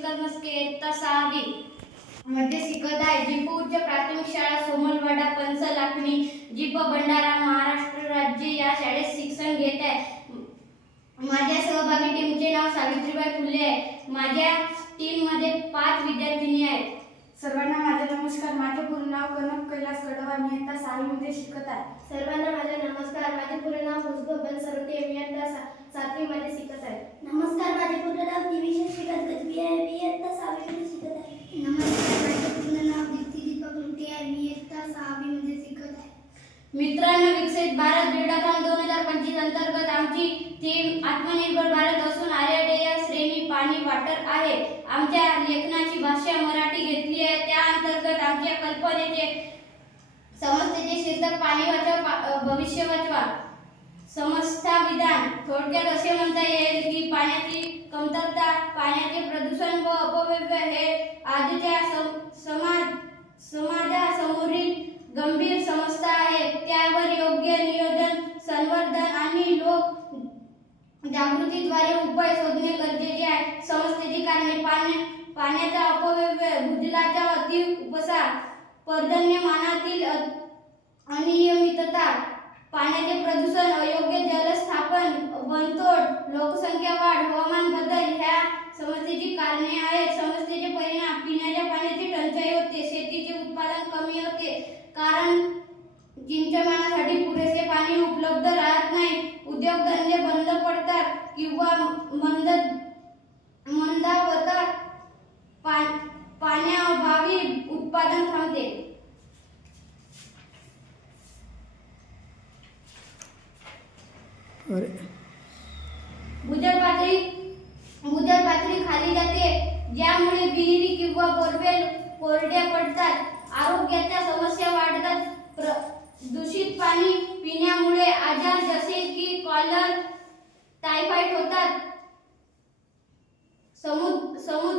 चंद्रशेखर मस्के इयत्ता 6वी मध्ये शिकत आहे. जिप उच्च प्राथमिक शाळा सोमलवाडा पंचलाखणी जिप भंडारा महाराष्ट्र राज्य या शाळेत शिक्षण घेत आहे. माझ्या सहभागी टीमचे नाव सावित्रीबाई फुले आहे. माझ्या टीम मध्ये 5 विद्यार्थिनी आहेत. सर्वांना माझे नमस्कार. माझे पूर्ण नाव कनक कैलास गडवा. मी इयत्ता 6वी मध्ये शिकत आहे. सर्वांना माझे नमस्कार. माझे पूर्ण नाव भुजबळ सरते. मी इयत्ता 7वी मध्ये शिकत आहे. नमस्कार. माझे पूर्ण नाव दिविश श्रीकांत गजबी आहे. मी इयत्ता 6वी मध्ये शिकत आहे. नमस्कार. माझे पूर्ण नाव दीप्ती दीपक रुटे आहे. मी इयत्ता 6वी मध्ये शिकत आहे. मित्रांनो, विकसित भारत दीर्घकाळ 2025 अंतर्गत आमची थीम आत्मनिर्भर भारत असून आर्यडेय श्रेणी पाणी वॉटर आहे. आमच्या लेखनाची भाषा मराठी घेतली आहे. त्या अंतर्गत आमच्या कल्पनेचे समस्येचे शीर्षक पाणी वाचवा भविष्य वाचवा. समस्या विधान थोडक्यात असे म्हणता येईल की पाण्याची कमतरता, पाण्याचे प्रदूषण व अपव्यय हे आजच्या समाजासमोरील गंभीर समस्या आहे. त्यावर योग्य नियोजन, संवर्धन आणि लोक जागृतीद्वारे उपाय शोधणे गरजेचे आहे. समस्येची कारणे पाण्याचा अपव्यय, भूजलाचा अति उपसा, पर्जन्यमानातील अनियमितता, पाण्याचे प्रदूषण, अयोग्य जलस्थापन, वनतोड, लोकसंख्या वाढ, हवामान बदल ह्या समस्येची कारणे आहेत. समस्येचे परिणाम: पिण्याच्या पाण्याची टंचाई होते, शेतीचे उत्पादन कमी होते कारण सिंचनासाठी पुरेसे पाणी उपलब्ध राहत नाही, उद्योगधंदे बंद पडतात किंवा मंदावतात, पाण्याअभावी उत्पादन थांबते. भूजल पातळी खाली जाते, ज्यामुळे विहिरी किंवा बोरवेल कोरड्या पडतात. आरोग्याच्या समस्या वाढतात. दूषित पाणी पिण्यामुळे आजार जसे की कॉलरा, टायफॉइड होतात. समुद्र